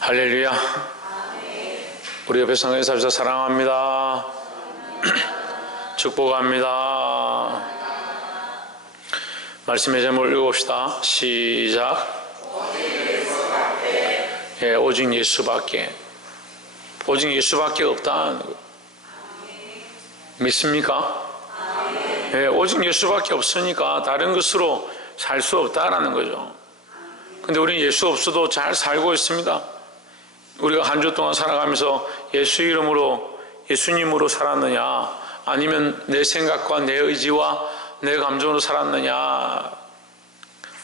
할렐루야. 우리 옆에 성도님 사주셔서 사랑합니다. 축복합니다. 말씀의 제목을 읽어봅시다. 시작. 예, 오직 예수밖에. 오직 예수밖에 없다. 믿습니까? 예, 오직 예수밖에 없으니까 다른 것으로 살 수 없다라는 거죠. 근데 우리는 예수 없어도 잘 살고 있습니다. 우리가 한 주 동안 살아가면서 예수 이름으로, 예수님으로 살았느냐, 아니면 내 생각과 내 의지와 내 감정으로 살았느냐.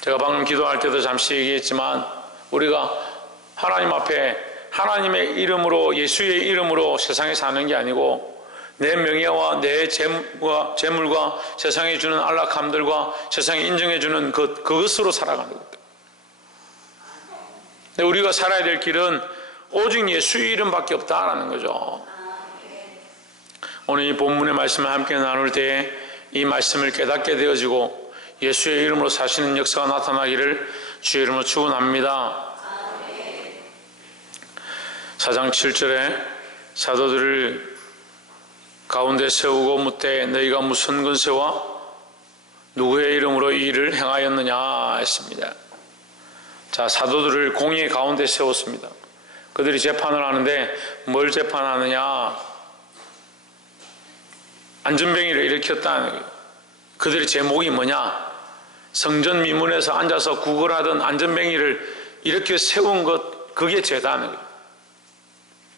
제가 방금 기도할 때도 잠시 얘기했지만, 우리가 하나님 앞에 하나님의 이름으로, 예수의 이름으로 세상에 사는 게 아니고, 내 명예와 내 재물과 세상에 주는 안락함들과 세상에 인정해주는 그것으로 살아가는 겁니다. 근데 우리가 살아야 될 길은 오직 예수의 이름밖에 없다라는 거죠. 오늘 이 본문의 말씀을 함께 나눌 때에 이 말씀을 깨닫게 되어지고 예수의 이름으로 사시는 역사가 나타나기를 주의 이름으로 축원합니다. 4장 7절에 사도들을 가운데 세우고 묻되 너희가 무슨 권세와 누구의 이름으로 이 일을 행하였느냐 했습니다. 자, 사도들을 공의 가운데 세웠습니다. 그들이 재판을 하는데 뭘 재판하느냐? 안전뱅이를 일으켰다는 거예요. 그들의 제목이 뭐냐? 성전 미문에서 앉아서 구걸하던 안전뱅이를 이렇게 세운 것, 그게 죄다는 거예요.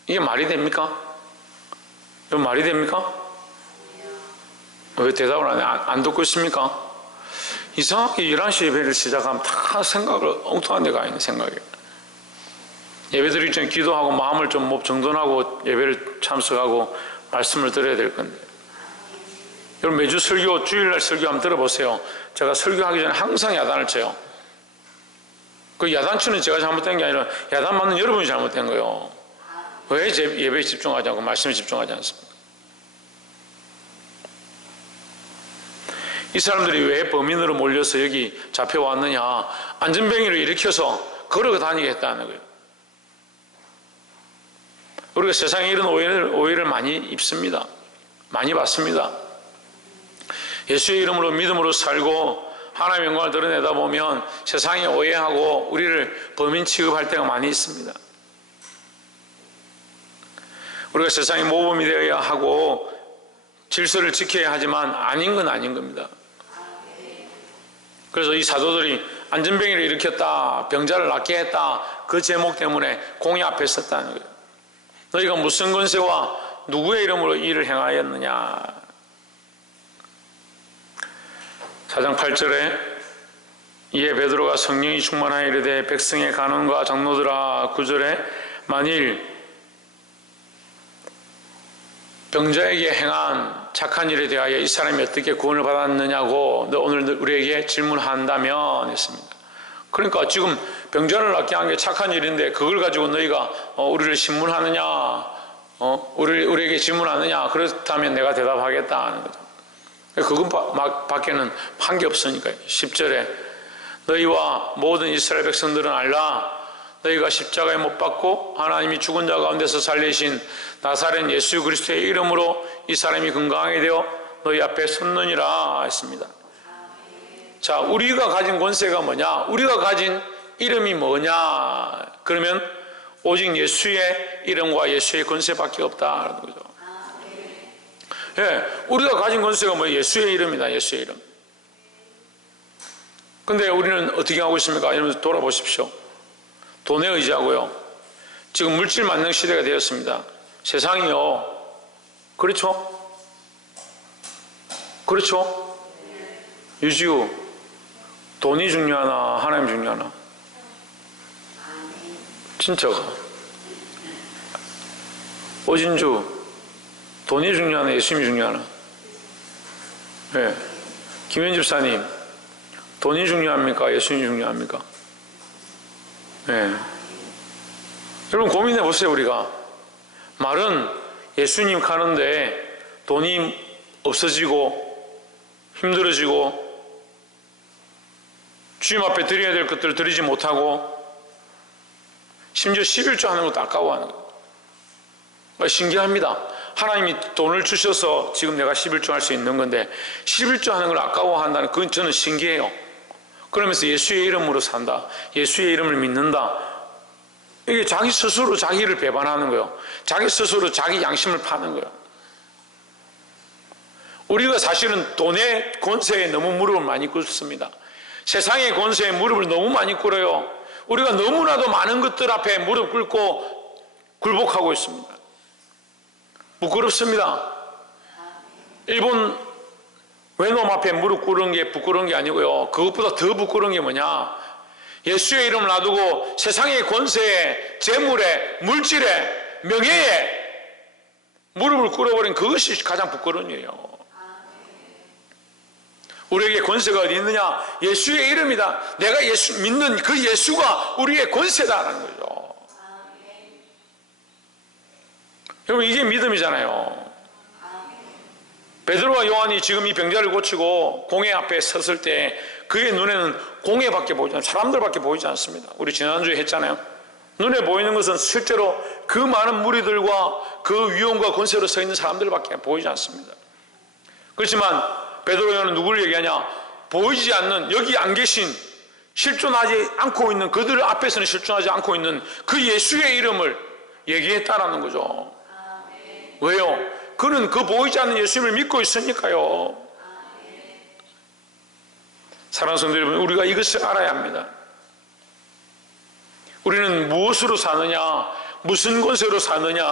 이게 말이 됩니까? 이거 말이 됩니까? 왜 대답을 안 해? 안 듣고 있습니까? 이상하게 11시 예배를 시작하면 다 생각을 엉뚱한 데 가 있는 생각이에요. 예배 드리기 전에 기도하고 마음을 좀 정돈하고 예배를 참석하고 말씀을 드려야 될 건데. 여러분 매주 설교, 주일날 설교 한번 들어보세요. 제가 설교하기 전에 항상 야단을 쳐요. 그 야단치는 제가 잘못된 게 아니라 야단 맞는 여러분이 잘못된 거예요. 왜 예배에 집중하지 않고 말씀에 집중하지 않습니까? 이 사람들이 왜 범인으로 몰려서 여기 잡혀왔느냐? 안전뱅이를 일으켜서 걸어 다니게 했다는 거예요. 우리가 세상에 이런 오해를 많이 입습니다. 많이 받습니다. 예수의 이름으로 믿음으로 살고 하나님의 영광을 드러내다 보면 세상이 오해하고 우리를 범인 취급할 때가 많이 있습니다. 우리가 세상에 모범이 되어야 하고 질서를 지켜야 하지만 아닌 건 아닌 겁니다. 그래서 이 사도들이 안전뱅이를 일으켰다, 병자를 낫게 했다, 그 제목 때문에 공의 앞에 섰다는 거예요. 너희가 무슨 권세와 누구의 이름으로 이 일을 행하였느냐. 4장 8절에 이에 베드로가 성령이 충만하여 이르되 백성의 간원과 장로들아, 9절에 만일 병자에게 행한 착한 일에 대하여 이 사람이 어떻게 구원을 받았느냐고 너 오늘 우리에게 질문한다면 했습니다. 그러니까 지금 병자를 낫게 한 게 착한 일인데 그걸 가지고 너희가 우리를 신문하느냐, 우리에게 질문하느냐, 그렇다면 내가 대답하겠다 하는 거죠. 그것 밖에는 한 게 없으니까요. 10절에 너희와 모든 이스라엘 백성들은 알라. 너희가 십자가에 못 박고 하나님이 죽은 자 가운데서 살리신 나사렛 예수 그리스도의 이름으로 이 사람이 건강하게 되어 너희 앞에 섰느니라 했습니다. 자, 우리가 가진 권세가 뭐냐? 우리가 가진 이름이 뭐냐? 그러면 오직 예수의 이름과 예수의 권세밖에 없다는 거죠. 예, 우리가 가진 권세가 뭐예요? 예수의 이름이다. 예수의 이름. 근데 우리는 어떻게 하고 있습니까? 여러분 돌아보십시오. 돈에 의지하고요. 지금 물질 만능 시대가 되었습니다. 세상이요. 그렇죠? 그렇죠? 유지우, 돈이 중요하나 하나님 중요하나? 진짜가. 오진주, 돈이 중요하나 예수님이 중요하나? 네. 김현 집사님, 돈이 중요합니까? 예수님이 중요합니까? 네. 여러분 고민해 보세요. 우리가 말은 예수님 가는데 돈이 없어지고 힘들어지고 주님 앞에 드려야 될 것들을 드리지 못하고 심지어 11조 하는 것도 아까워하는 거예요. 신기합니다. 하나님이 돈을 주셔서 지금 내가 11조 할 수 있는 건데 11조 하는 걸 아까워한다는 그건 저는 신기해요. 그러면서 예수의 이름으로 산다, 예수의 이름을 믿는다, 이게 자기 스스로 자기를 배반하는 거예요. 자기 스스로 자기 양심을 파는 거예요. 우리가 사실은 돈의 권세에 너무 무릎을 많이 꿇습니다. 세상의 권세에 무릎을 너무 많이 꿇어요. 우리가 너무나도 많은 것들 앞에 무릎 꿇고 굴복하고 있습니다. 부끄럽습니다. 일본 외놈 앞에 무릎 꿇은 게 부끄러운 게 아니고요, 그것보다 더 부끄러운 게 뭐냐, 예수의 이름을 놔두고 세상의 권세에, 재물에, 물질에, 명예에 무릎을 꿇어버린 그것이 가장 부끄러운 일이에요. 우리에게 권세가 어디 있느냐? 예수의 이름이다. 내가 예수 믿는 그 예수가 우리의 권세다라는 거죠. 여러분, 이게 믿음이잖아요. 베드로와 요한이 지금 이 병자를 고치고 공회 앞에 섰을 때 그의 눈에는 공회밖에 보이지 않습니다. 사람들밖에 보이지 않습니다. 우리 지난주에 했잖아요. 눈에 보이는 것은 실제로 그 많은 무리들과 그 위엄과 권세로 서 있는 사람들밖에 보이지 않습니다. 그렇지만 베드로 요한은 누구를 얘기하냐? 보이지 않는, 여기 안 계신, 실존하지 않고 있는, 그들 앞에서는 실존하지 않고 있는 그 예수의 이름을 얘기했다라는 거죠. 왜요? 그는 그 보이지 않는 예수님을 믿고 있으니까요. 사랑하는 성도 여러분, 우리가 이것을 알아야 합니다. 우리는 무엇으로 사느냐, 무슨 권세로 사느냐,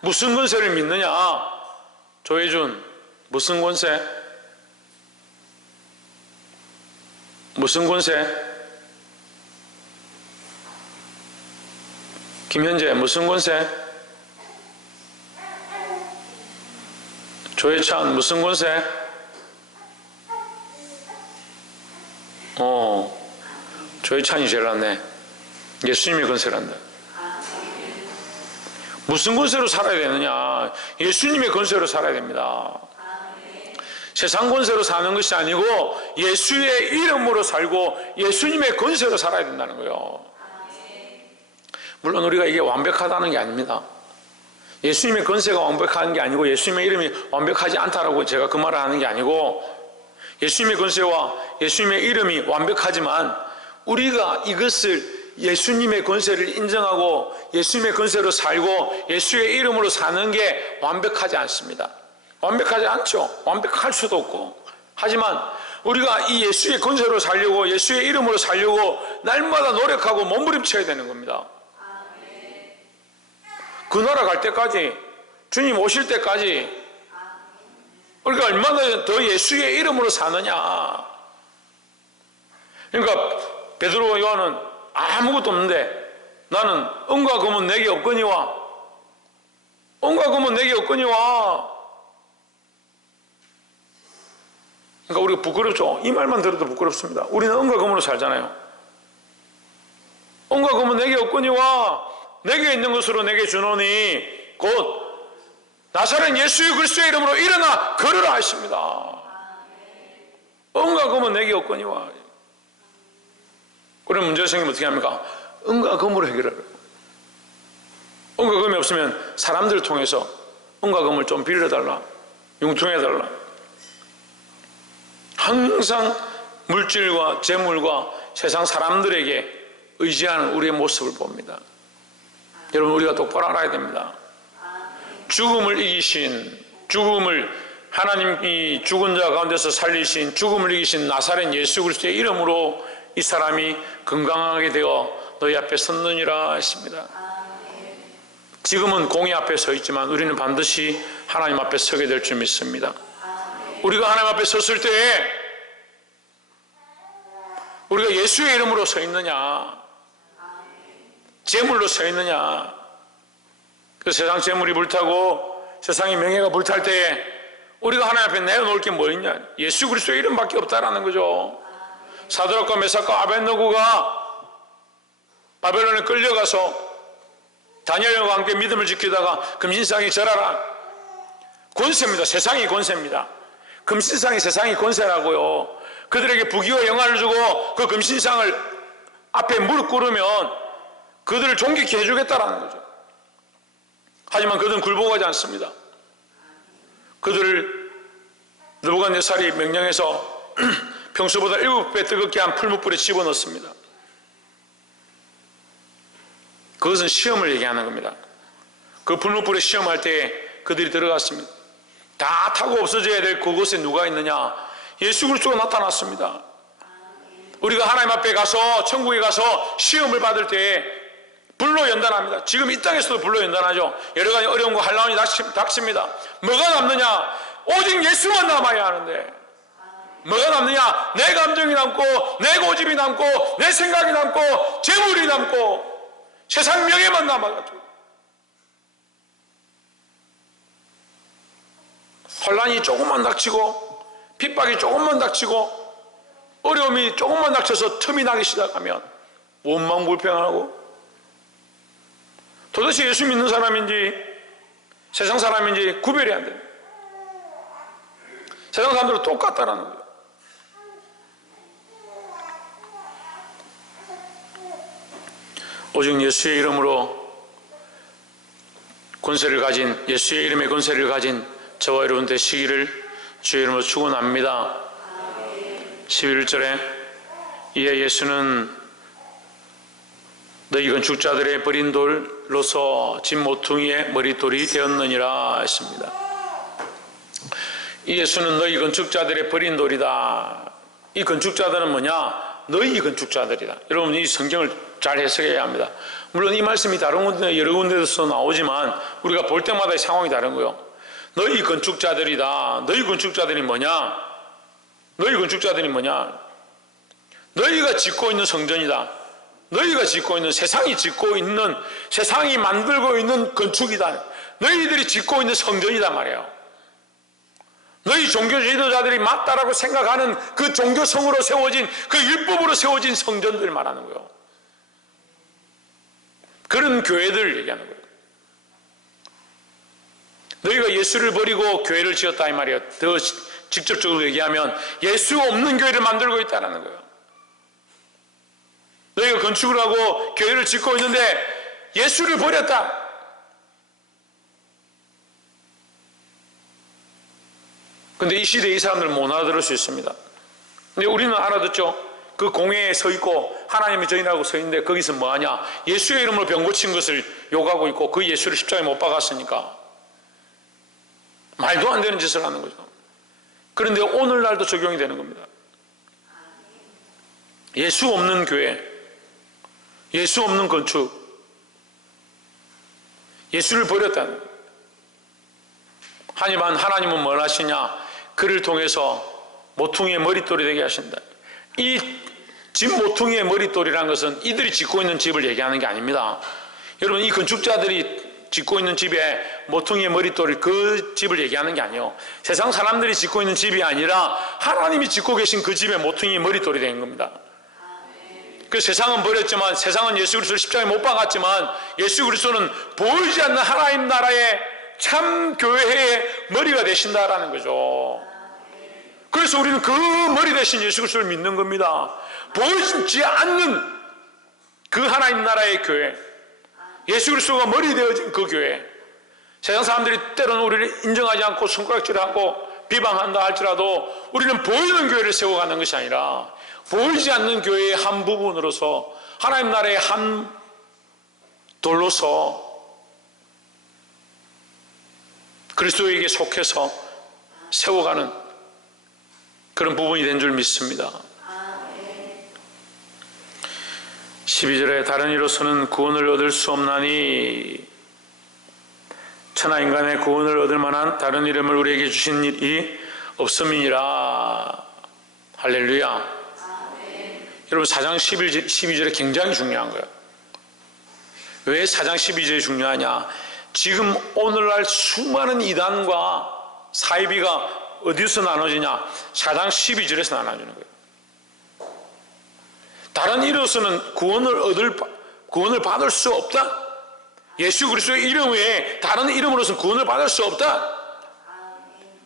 무슨 권세를 믿느냐. 조혜준, 무슨 권세? 무슨 권세? 김현재, 무슨 권세? 조혜찬, 무슨 권세? 조혜찬이 제일 낫네. 예수님의 권세란다. 무슨 권세로 살아야 되느냐? 예수님의 권세로 살아야 됩니다. 세상 권세로 사는 것이 아니고 예수의 이름으로 살고 예수님의 권세로 살아야 된다는 거예요. 물론 우리가 이게 완벽하다는 게 아닙니다. 예수님의 권세가 완벽한 게 아니고 예수님의 이름이 완벽하지 않다라고 제가 그 말을 하는 게 아니고, 예수님의 권세와 예수님의 이름이 완벽하지만 우리가 이것을, 예수님의 권세를 인정하고 예수님의 권세로 살고 예수의 이름으로 사는 게 완벽하지 않습니다. 완벽하지 않죠. 완벽할 수도 없고. 하지만 우리가 이 예수의 권세로 살려고, 예수의 이름으로 살려고 날마다 노력하고 몸부림쳐야 되는 겁니다. 그 나라 갈 때까지, 주님 오실 때까지 우리가 얼마나 더 예수의 이름으로 사느냐. 그러니까 베드로와 요한은 아무것도 없는데 나는 은과 금은 내게 없거니와, 은과 금은 내게 없거니와. 그러니까 우리가 부끄럽죠. 이 말만 들어도 부끄럽습니다. 우리는 은과 금으로 살잖아요. 은과 금은 내게 없거니와 내게 있는 것으로 내게 주노니 곧 나사렛 예수 그리스도의 이름으로 일어나 걸으라 하십니다. 은과 금은 내게 없거니와. 그럼 문제가 생기면 어떻게 합니까? 은과 금으로 해결하라고. 은과 금이 없으면 사람들을 통해서 은과 금을 좀 빌려달라, 융통해달라. 항상 물질과 재물과 세상 사람들에게 의지하는 우리의 모습을 봅니다. 여러분, 우리가 똑바로 알아야 됩니다. 죽음을 이기신, 죽음을 하나님이 죽은 자 가운데서 살리신, 죽음을 이기신 나사렛 예수 그리스도의 이름으로 이 사람이 건강하게 되어 너희 앞에 섰느니라 했습니다. 지금은 공의 앞에 서 있지만 우리는 반드시 하나님 앞에 서게 될 줄 믿습니다. 우리가 하나님 앞에 섰을 때에 우리가 예수의 이름으로 서 있느냐, 재물로 서 있느냐. 그 세상 재물이 불타고 세상의 명예가 불탈 때에 우리가 하나님 앞에 내어놓을 게 뭐 있냐? 예수 그리스도의 이름밖에 없다라는 거죠. 사드락과 메삭과 아벳느고가 바벨론에 끌려가서 다니엘과 함께 믿음을 지키다가 금신상이 절하라. 권세입니다. 세상이 권세입니다. 금신상이 세상이 권세라고요. 그들에게 부귀와 영화를 주고 그 금신상을 앞에 무릎 꿇으면 그들을 존귀케 해주겠다라는 거죠. 하지만 그들은 굴복하지 않습니다. 그들을 느부갓네살이 명령해서 평소보다 7배 뜨겁게 한 풀무불에 집어넣습니다. 그것은 시험을 얘기하는 겁니다. 그 풀무불에 시험할 때 그들이 들어갔습니다. 다 타고 없어져야 될 그곳에 누가 있느냐? 예수 그리스도가 나타났습니다. 우리가 하나님 앞에 가서 천국에 가서 시험을 받을 때 불로 연단합니다. 지금 이 땅에서도 불로 연단하죠. 여러 가지 어려움과 한란이 닥칩니다. 뭐가 남느냐? 오직 예수만 남아야 하는데 뭐가 남느냐? 내 감정이 남고 내 고집이 남고 내 생각이 남고 재물이 남고 세상 명예만 남아가지고 혼란이 조금만 닥치고 핍박이 조금만 닥치고 어려움이 조금만 닥쳐서 틈이 나기 시작하면 원망 불평하고 도대체 예수 믿는 사람인지 세상 사람인지 구별이 안 됩니다. 세상 사람들은 똑같다라는 거예요. 오직 예수의 이름으로 권세를 가진 예수의 이름의 권세를 가진 저와 여러분 되시기를 주의 이름으로 축원합니다. 11절에 이에 예수는 너희 건축자들의 버린 돌로서 집 모퉁이의 머릿돌이 되었느니라 했습니다. 이 예수는 너희 건축자들의 버린 돌이다. 이 건축자들은 뭐냐? 너희 건축자들이다. 여러분 이 성경을 잘 해석해야 합니다. 물론 이 말씀이 다른 곳에 여러 군데서 나오지만 우리가 볼 때마다 상황이 다른 거예요. 너희 건축자들이다. 너희 건축자들이 뭐냐? 너희 건축자들이 뭐냐? 너희가 짓고 있는 성전이다. 너희가 짓고 있는 세상이 짓고 있는 세상이 만들고 있는 건축이다. 너희들이 짓고 있는 성전이다 말이에요. 너희 종교 지도자들이 맞다라고 생각하는 그 종교성으로 세워진 그 율법으로 세워진 성전들 말하는 거예요. 그런 교회들 얘기하는 거예요. 너희가 예수를 버리고 교회를 지었다 이 말이에요. 더 직접적으로 얘기하면 예수 없는 교회를 만들고 있다는 거예요. 너희가 건축을 하고 교회를 짓고 있는데 예수를 버렸다. 근데 이 시대에 이 사람들은 못 알아들을 수 있습니다. 근데 우리는 알아듣죠. 그 공회에 서 있고 하나님의 저인하고 서 있는데 거기서 뭐하냐? 예수의 이름으로 병 고친 것을 욕하고 있고 그 예수를 십자가에 못 박았으니까 말도 안 되는 짓을 하는 거죠. 그런데 오늘날도 적용이 되는 겁니다. 예수 없는 교회, 예수 없는 건축, 예수를 버렸다는 거예요. 하나님은 뭘 하시냐? 그를 통해서 모퉁이의 머릿돌이 되게 하신다. 이 집 모퉁이의 머릿돌이라는 것은 이들이 짓고 있는 집을 얘기하는 게 아닙니다. 여러분 이 건축자들이 짓고 있는 집에 모퉁이의 머릿돌이 그 집을 얘기하는 게 아니에요. 세상 사람들이 짓고 있는 집이 아니라 하나님이 짓고 계신 그 집의 모퉁이의 머릿돌이 된 겁니다. 그 세상은 버렸지만 세상은 예수 그리스도를 십자가에 못 박았지만 예수 그리스도는 보이지 않는 하나님 나라의 참 교회의 머리가 되신다라는 거죠. 그래서 우리는 그 머리 대신 예수 그리스도를 믿는 겁니다. 보이지 않는 그 하나님 나라의 교회, 예수 그리스도가 머리 되어진 그 교회. 세상 사람들이 때로는 우리를 인정하지 않고 손가락질하고 비방한다 할지라도 우리는 보이는 교회를 세워가는 것이 아니라 보이지 않는 교회의 한 부분으로서 하나님 나라의 한 돌로서 그리스도에게 속해서 세워가는 그런 부분이 된 줄 믿습니다. 12절에 다른 이로서는 구원을 얻을 수 없나니 천하 인간의 구원을 얻을 만한 다른 이름을 우리에게 주신 일이 없음이니라. 할렐루야. 여러분 4장 12절에 굉장히 중요한 거예요. 왜 4장 12절이 중요하냐? 지금 오늘날 수많은 이단과 사이비가 어디서 나눠지냐? 4장 12절에서 나눠지는 거예요. 다른 이로서는 구원을 받을 수 없다. 예수 그리스도의 이름 외에 다른 이름으로서는 구원을 받을 수 없다.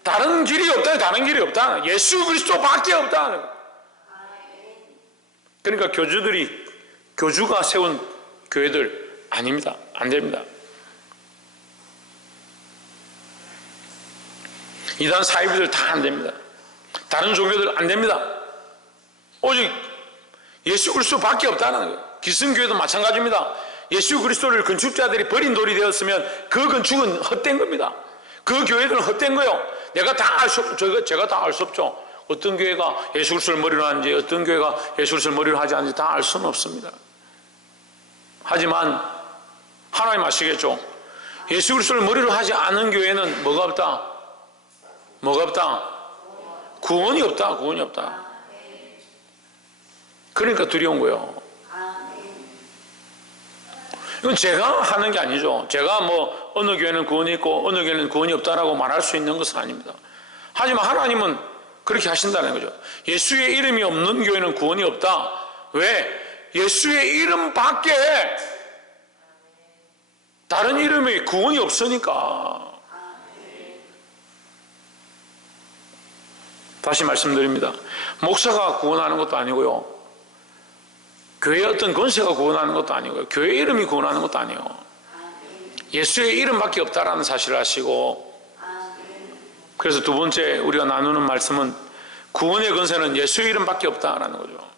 다른 길이 없다. 다른 길이 없다. 예수 그리스도밖에 없다. 그러니까 교주가 세운 교회들 아닙니다. 안 됩니다. 이단 사이비들 다 안 됩니다. 다른 종교들 안 됩니다. 오직 예수 그리스도밖에 없다는 거예요. 기성교회도 마찬가지입니다. 예수 그리스도를 건축자들이 버린 돌이 되었으면 그 건축은 헛된 겁니다. 그 교회들은 헛된 거예요. 제가 다 알 수 없죠. 어떤 교회가 예수 그리스도를 머리로 하는지, 어떤 교회가 예수 그리스도를 머리로 하지 않는지 다 알 수는 없습니다. 하지만 하나님 아시겠죠? 예수 그리스도를 머리로 하지 않은 교회는 뭐가 없다? 뭐가 없다? 구원이 없다. 구원이 없다. 그러니까 두려운 거예요. 이건 제가 하는 게 아니죠. 제가 뭐 어느 교회는 구원이 있고 어느 교회는 구원이 없다라고 말할 수 있는 것은 아닙니다. 하지만 하나님은 그렇게 하신다는 거죠. 예수의 이름이 없는 교회는 구원이 없다. 왜? 예수의 이름 밖에 다른 이름에 구원이 없으니까. 다시 말씀드립니다. 목사가 구원하는 것도 아니고요, 교회의 어떤 권세가 구원하는 것도 아니고요, 교회 이름이 구원하는 것도 아니에요. 예수의 이름밖에 없다라는 사실을 아시고, 그래서 두 번째 우리가 나누는 말씀은 구원의 권세는 예수의 이름밖에 없다라는 거죠.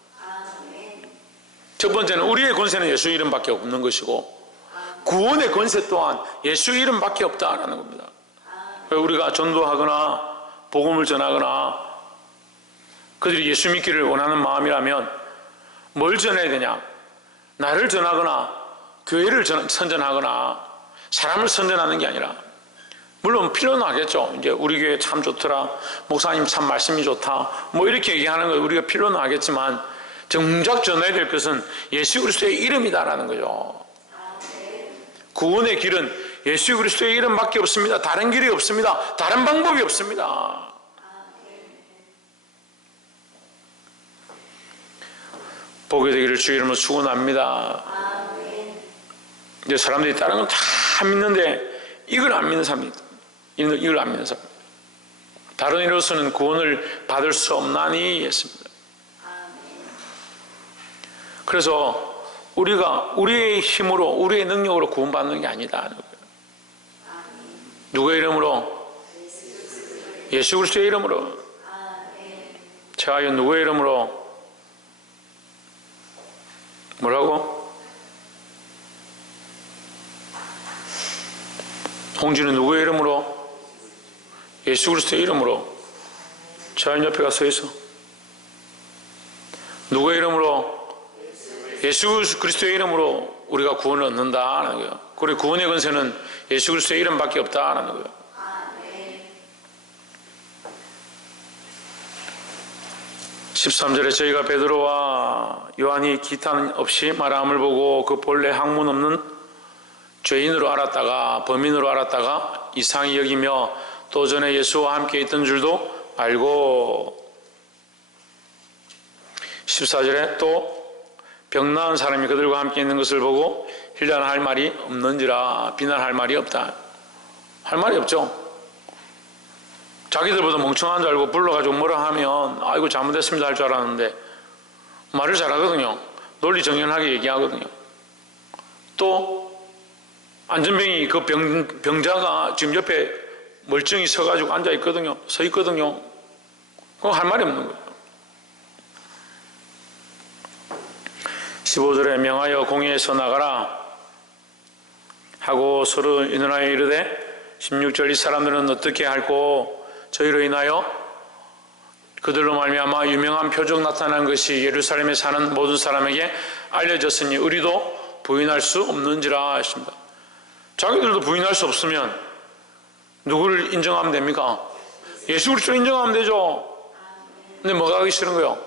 첫 번째는 우리의 권세는 예수의 이름밖에 없는 것이고, 구원의 권세 또한 예수의 이름밖에 없다라는 겁니다. 우리가 전도하거나 복음을 전하거나 그들이 예수 믿기를 원하는 마음이라면 뭘 전해야 되냐? 나를 전하거나 교회를 선전하거나 사람을 선전하는 게 아니라, 물론 필요는 하겠죠. 이제 우리 교회 참 좋더라, 목사님 참 말씀이 좋다, 뭐 이렇게 얘기하는 거 우리가 필요는 하겠지만, 정작 전해야 될 것은 예수 그리스도의 이름이다라는 거죠. 구원의 길은 예수 그리스도의 이름밖에 없습니다. 다른 길이 없습니다. 다른 방법이 없습니다. 보게 되기를 주의 이름으로 축원합니다. 이제 사람들이 다른 건 다 믿는데 이걸 안 믿는 사람이, 이걸 안 믿는 사람, 다른 이로서는 구원을 받을 수 없나니 했습니다. 그래서 우리가 우리의 힘으로, 우리의 능력으로 구원받는 게 아니다. 누구의 이름으로? 예수 그리스도의 이름으로. 제가 누구의 이름으로? 뭐라고? 홍진은 누구의 이름으로? 예수 그리스도의 이름으로. 저 옆에 가서 있어. 누구의 이름으로? 예수 그리스도의 이름으로 우리가 구원을 얻는다는 거예요. 그리고 구원의 권세는 예수 그리스도의 이름밖에 없다는 거예요. 13절에 저희가 베드로와 요한이 기탄 없이 말함을 보고 그 본래 학문 없는 죄인으로 알았다가, 범인으로 알았다가 이상히 여기며 또 전에 예수와 함께 있던 줄도 알고, 14절에 또 병 나은 사람이 그들과 함께 있는 것을 보고 힐난할 말이 없는지라. 비난할 말이 없다. 할 말이 없죠. 자기들보다 멍청한 줄 알고 불러가지고 뭐라 하면 아이고 잘못했습니다 할 줄 알았는데 말을 잘하거든요. 논리 정연하게 얘기하거든요. 또 안전병이 그 병자가 지금 옆에 멀쩡히 서가지고 앉아있거든요. 서 있거든요. 그거 할 말이 없는 거예요. 15절에 명하여 공회에서 나가라 하고 서로 의논하여 이르되, 16절 이 사람들은 어떻게 할꼬? 저희로 인하여 그들로 말미암아 유명한 표적 나타난 것이 예루살렘에 사는 모든 사람에게 알려졌으니 우리도 부인할 수 없는지라 하십니다. 자기들도 부인할 수 없으면 누구를 인정하면 됩니까? 예수 그리스도를 인정하면 되죠. 근데 뭐가 하기 싫은 거예요?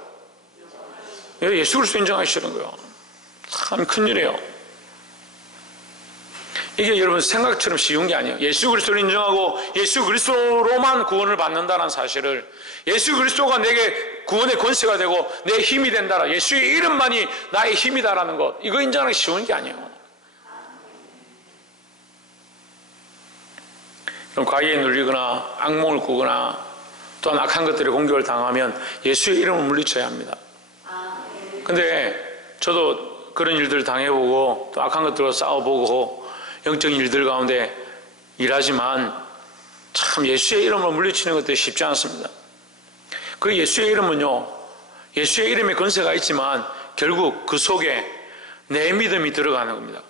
예수 그리스도 인정하기 싫은 거예요. 참 큰일이에요. 이게 여러분 생각처럼 쉬운 게 아니에요. 예수 그리스도를 인정하고 예수 그리스도로만 구원을 받는다는 사실을, 예수 그리스도가 내게 구원의 권세가 되고 내 힘이 된다라, 예수의 이름만이 나의 힘이다라는 것, 이거 인정하기 쉬운 게 아니에요. 그럼 과거에 눌리거나 악몽을 꾸거나 또한 악한 것들의 공격을 당하면 예수의 이름을 물리쳐야 합니다. 근데 저도 그런 일들을 당해보고 또 악한 것들과 싸워보고 영적인 일들 가운데 일하지만 참 예수의 이름으로 물리치는 것도 쉽지 않습니다. 그 예수의 이름은요, 예수의 이름에 권세가 있지만 결국 그 속에 내 믿음이 들어가는 겁니다.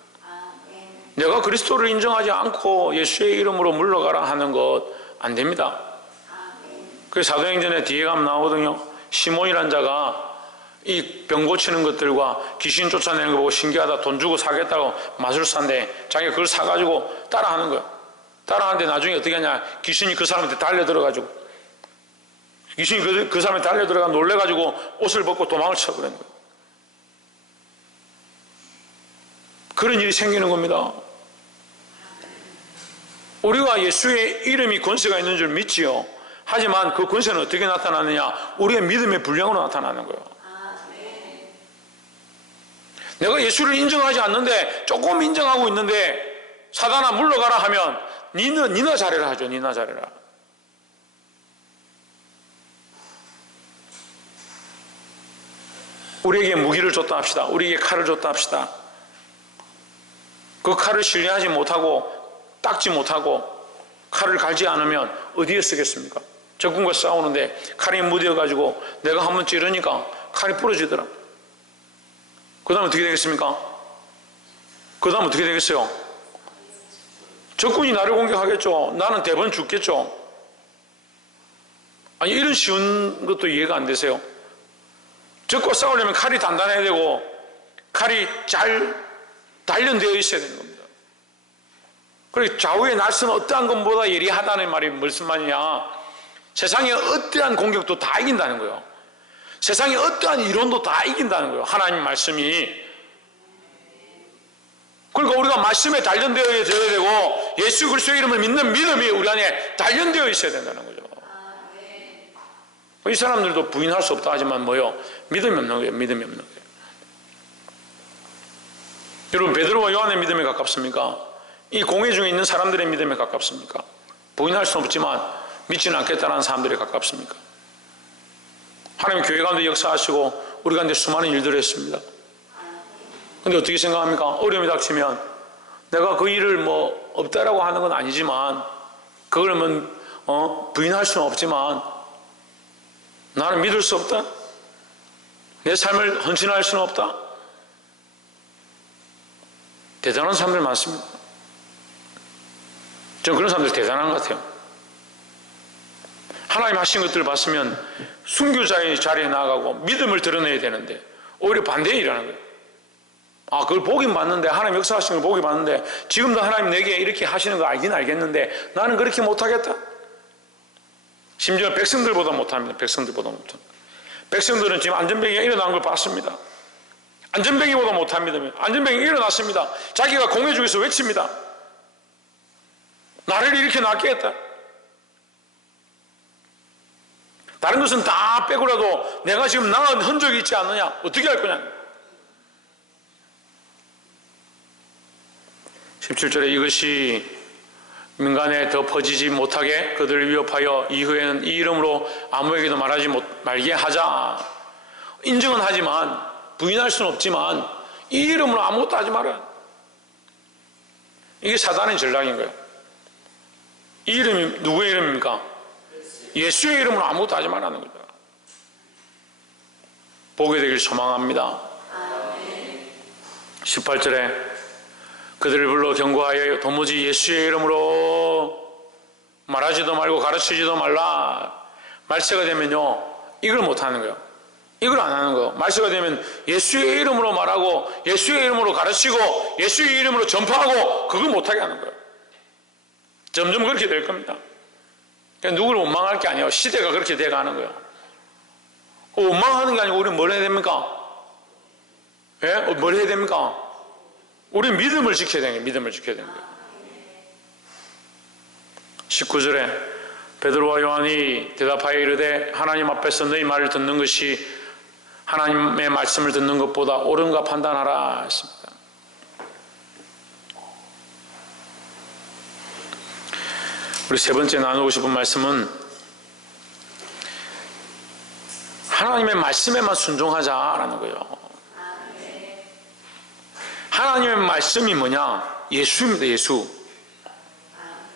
내가 그리스도를 인정하지 않고 예수의 이름으로 물러가라 하는 것 안 됩니다. 그래서 사도행전에 뒤에 가면 나오거든요. 시몬이란 자가 이 병 고치는 것들과 귀신 쫓아내는 거 보고 신기하다, 돈 주고 사겠다고 마술사인데 자기가 그걸 사가지고 따라하는 거예요. 따라하는데 나중에 어떻게 하냐, 귀신이 그 사람한테 달려들어가지고, 귀신이 그 사람한테 달려들어가 놀래가지고 옷을 벗고 도망을 쳐버리는 거예요. 그런 일이 생기는 겁니다. 우리가 예수의 이름이 권세가 있는 줄 믿지요. 하지만 그 권세는 어떻게 나타나느냐, 우리의 믿음의 분량으로 나타나는 거예요. 내가 예수를 인정하지 않는데 조금 인정하고 있는데 사단아 물러가라 하면 니나 잘해라 하죠. 니나 잘해라. 우리에게 무기를 줬다 합시다. 우리에게 칼을 줬다 합시다. 그 칼을 신뢰하지 못하고 닦지 못하고 칼을 갈지 않으면 어디에 쓰겠습니까? 적군과 싸우는데 칼이 무뎌가지고 내가 한번 찌르니까 칼이 부러지더라. 그 다음 어떻게 되겠습니까? 그 다음 어떻게 되겠어요? 적군이 나를 공격하겠죠. 나는 대번 죽겠죠. 아니, 이런 쉬운 것도 이해가 안 되세요? 적과 싸우려면 칼이 단단해야 되고 칼이 잘 단련되어 있어야 되는 겁니다. 그리고 좌우의 날선 어떠한 것보다 예리하다는 말이 무슨 말이냐, 세상의 어떠한 공격도 다 이긴다는 거예요. 세상의 어떠한 이론도 다 이긴다는 거예요. 하나님 말씀이. 그러니까 우리가 말씀에 단련되어야 되고 예수 그리스도의 이름을 믿는 믿음이 우리 안에 단련되어 있어야 된다는 거죠. 이 사람들도 부인할 수 없다 하지만 뭐요? 믿음이 없는 거예요. 믿음이 없는 거예요. 여러분, 베드로와 요한의 믿음에 가깝습니까? 이 공회 중에 있는 사람들의 믿음에 가깝습니까? 부인할 수는 없지만 믿지는 않겠다는 사람들에 가깝습니까? 하나님 교회 가운데 역사하시고 우리 가운데 수많은 일들을 했습니다. 근데 어떻게 생각합니까? 어려움이 닥치면 내가 그 일을 뭐 없다라고 하는 건 아니지만 그걸 부인할 수는 없지만 나는 믿을 수 없다? 내 삶을 헌신할 수는 없다? 대단한 사람들 많습니다. 저는 그런 사람들 대단한 것 같아요. 하나님 하신 것들을 봤으면 순교자의 자리에 나아가고 믿음을 드러내야 되는데 오히려 반대에 일하는 거예요. 아, 그걸 보긴 봤는데, 하나님 역사하시는 걸 보긴 봤는데 지금도 하나님 내게 이렇게 하시는 거 알긴 알겠는데 나는 그렇게 못하겠다. 심지어 백성들보다 못합니다. 백성들보다 못합니다. 백성들은 지금 안전병이가 일어난 걸 봤습니다. 안전병이보다 못합니다. 안전병이 일어났습니다. 자기가 공회 중에서 외칩니다. 나를 이렇게 낫게 했다. 다른 것은 다 빼고라도 내가 지금 나은 흔적이 있지 않느냐? 어떻게 할 거냐? 17절에 이것이 민간에 더 퍼지지 못하게 그들을 위협하여 이후에는 이 이름으로 아무에게도 말하지 말게 하자. 인정은 하지만 부인할 수는 없지만 이 이름으로 아무것도 하지 마라. 이게 사단의 전략인 거예요. 이 이름이 누구의 이름입니까? 예수의 이름으로 아무것도 하지 말라는 거죠. 보게 되길 소망합니다. 18절에 그들을 불러 경고하여 도무지 예수의 이름으로 말하지도 말고 가르치지도 말라. 말세가 되면요, 이걸 못하는 거예요. 이걸 안 하는 거예요. 말세가 되면 예수의 이름으로 말하고 예수의 이름으로 가르치고 예수의 이름으로 전파하고 그걸 못하게 하는 거예요. 점점 그렇게 될 겁니다. 그러니까 누구를 원망할 게 아니에요. 시대가 그렇게 돼가는 거예요. 원망하는 게 아니고 우리는 뭘 해야 됩니까? 예? 뭘 해야 됩니까? 우리는 믿음을 지켜야 되는 거예요. 믿음을 지켜야 되는 거예요. 19절에 베드로와 요한이 대답하여 이르되 하나님 앞에서 너희 말을 듣는 것이 하나님의 말씀을 듣는 것보다 옳은가 판단하라 했습니다. 우리 세 번째 나누고 싶은 말씀은 하나님의 말씀에만 순종하자라는 거예요. 하나님의 말씀이 뭐냐? 예수입니다. 예수.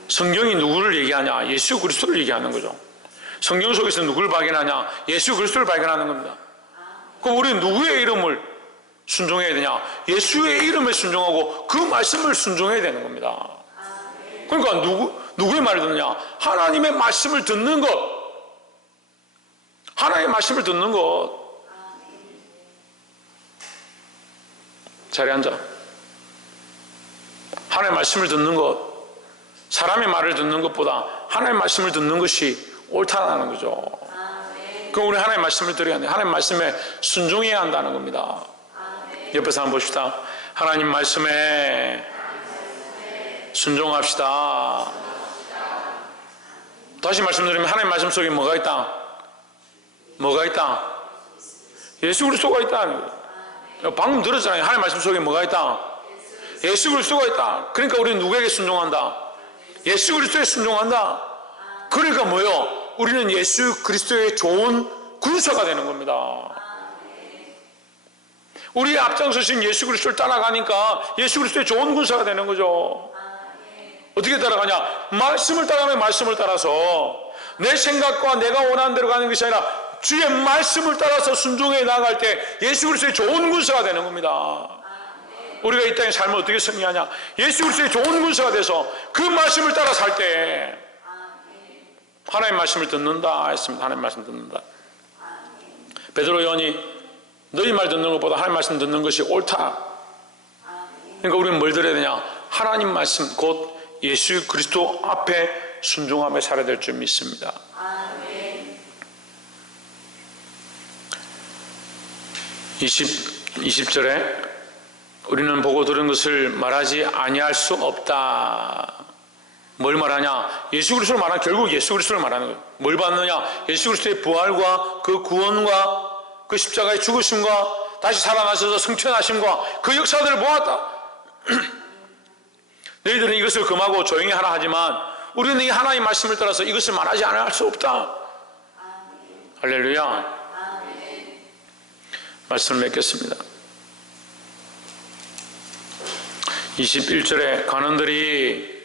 성경이 누구를 얘기하냐? 예수 그리스도를 얘기하는 거죠. 성경 속에서 누구를 발견하냐? 예수 그리스도를 발견하는 겁니다. 그럼 우리는 누구의 이름을 순종해야 되냐? 예수의 이름에 순종하고 그 말씀을 순종해야 되는 겁니다. 그러니까 누구의 말을 듣느냐? 하나님의 말씀을 듣는 것. 하나님의 말씀을 듣는 것. 자리에 앉아. 하나님의 말씀을 듣는 것. 사람의 말을 듣는 것보다 하나님의 말씀을 듣는 것이 옳다는 거죠. 그럼 우리 하나님의 말씀을 들어야 하는데 하나님의 말씀에 순종해야 한다는 겁니다. 옆에서 한번 봅시다. 하나님 말씀에 순종합시다. 다시 말씀드리면 하나님 말씀 속에 뭐가 있다? 뭐가 있다? 예수 그리스도가 있다는 거예요. 방금 들었잖아요. 하나님 말씀 속에 뭐가 있다? 예수 그리스도가 있다. 그러니까 우리는 누구에게 순종한다? 예수 그리스도에 순종한다. 그러니까 뭐요? 우리는 예수 그리스도의 좋은 군사가 되는 겁니다. 우리의 앞장서신 예수 그리스도를 따라가니까 예수 그리스도의 좋은 군사가 되는 거죠. 어떻게 따라가냐? 말씀을 따라가면 말씀을 따라서 내 생각과 내가 원하는 대로 가는 것이 아니라 주의 말씀을 따라서 순종해 나갈 때 예수 그리스도의 좋은 군사가 되는 겁니다. 우리가 이 땅의 삶을 어떻게 승리하냐? 예수 그리스도의 좋은 군사가 돼서 그 말씀을 따라 살 때 하나님의 말씀을 듣는다 했습니다. 하나님의 말씀 듣는다. 베드로 요한이 너희 말 듣는 것보다 하나님 말씀 듣는 것이 옳다. 그러니까 우리는 뭘 들어야 되냐? 하나님 말씀 곧 예수 그리스도 앞에 순종하며 살아야 될 줄 믿습니다. 20절에 우리는 보고 들은 것을 말하지 아니할 수 없다. 뭘 말하냐? 예수 그리스도를 말하는, 결국 예수 그리스도를 말하는 거예요. 뭘 받느냐? 예수 그리스도의 부활과 그 구원과 그 십자가의 죽으심과 다시 살아나셔서 승천하심과 그 역사들을 모았다. 너희들은 이것을 금하고 조용히 하라 하지만 우리는 이 하나님의 말씀을 따라서 이것을 말하지 않을 수 없다. 할렐루야. 말씀을 맺겠습니다. 21절에 관원들이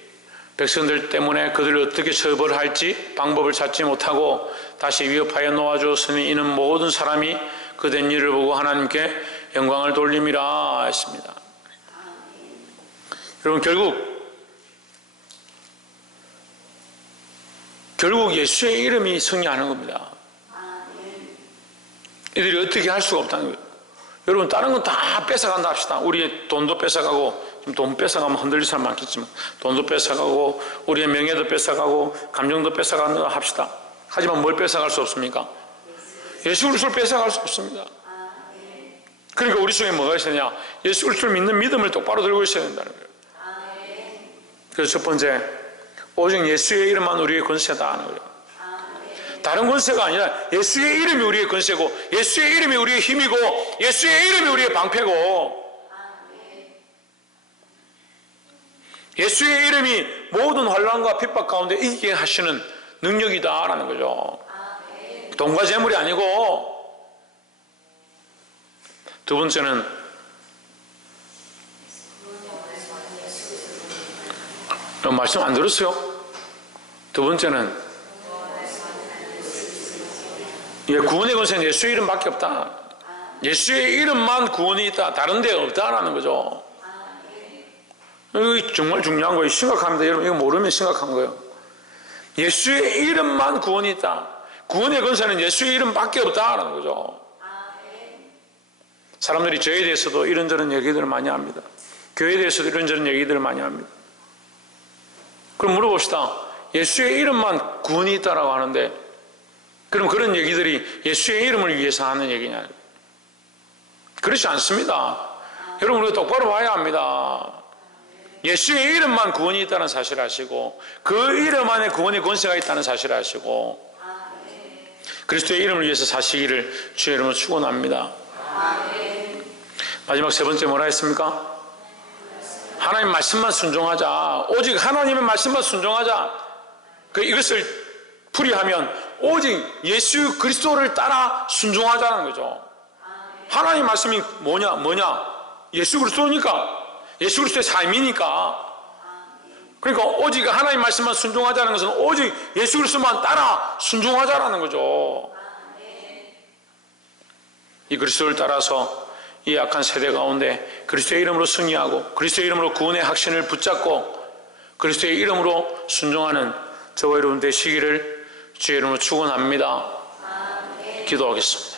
백성들 때문에 그들을 어떻게 처벌할지 방법을 찾지 못하고 다시 위협하여 놓아주었으니 이는 모든 사람이 그된 일을 보고 하나님께 영광을 돌림이라 했습니다. 여러분 결국 예수의 이름이 승리하는 겁니다. 이들이 어떻게 할 수가 없다는 거예요. 여러분 다른 건 다 뺏어간다 합시다. 우리의 돈도 뺏어가고, 돈 뺏어가면 흔들릴 사람 많겠지만 돈도 뺏어가고 우리의 명예도 뺏어가고 감정도 뺏어간다 합시다. 하지만 뭘 뺏어갈 수 없습니까? 예수 그리스도를 뺏어갈 수 없습니다. 그러니까 우리 속에 뭐가 있어야 되냐? 예수 그리스도를 믿는 믿음을 똑바로 들고 있어야 된다는 거예요. 그래서 첫 번째, 오직 예수의 이름만 우리의 권세다 하는 거예요. 다른 권세가 아니라 예수의 이름이 우리의 권세고 예수의 이름이 우리의 힘이고 예수의 이름이 우리의 방패고 예수의 이름이 모든 환난과 핍박 가운데 이기게 하시는 능력이다라는 거죠. 돈과 재물이 아니고. 두 번째는 말씀 안 들었어요? 두 번째는 구원의 권세는 예수의 이름밖에 없다. 예수의 이름만 구원이 있다. 다른 데 없다라는 거죠. 이거 정말 중요한 거예요. 심각합니다. 여러분 이거 모르면 심각한 거예요. 예수의 이름만 구원이 있다. 구원의 권세는 예수의 이름밖에 없다라는 거죠. 사람들이 저에 대해서도 이런저런 얘기들을 많이 합니다. 교회에 대해서도 이런저런 얘기들을 많이 합니다. 그럼 물어봅시다. 예수의 이름만 구원이 있다라고 하는데 그럼 그런 얘기들이 예수의 이름을 위해서 하는 얘기냐? 그렇지 않습니다. 여러분 우리가 똑바로 봐야 합니다. 예수의 이름만 구원이 있다는 사실을 아시고 그 이름 안에 구원의 권세가 있다는 사실을 아시고 그리스도의 이름을 위해서 사시기를 주의 이름으로 축원합니다. 마지막 세 번째 뭐라 했습니까? 하나님 말씀만 순종하자. 오직 하나님의 말씀만 순종하자. 이것을 풀이하면 오직 예수 그리스도를 따라 순종하자는 거죠. 하나님 말씀이 뭐냐? 예수 그리스도니까 예수 그리스도의 삶이니까. 그러니까 오직 하나님 말씀만 순종하자는 것은 오직 예수 그리스도만 따라 순종하자라는 거죠. 이 그리스도를 따라서 이 악한 세대 가운데 그리스도의 이름으로 승리하고 그리스도의 이름으로 구원의 확신을 붙잡고 그리스도의 이름으로 순종하는 저와 여러분 되시기를 주의 이름으로 축원합니다. 기도하겠습니다.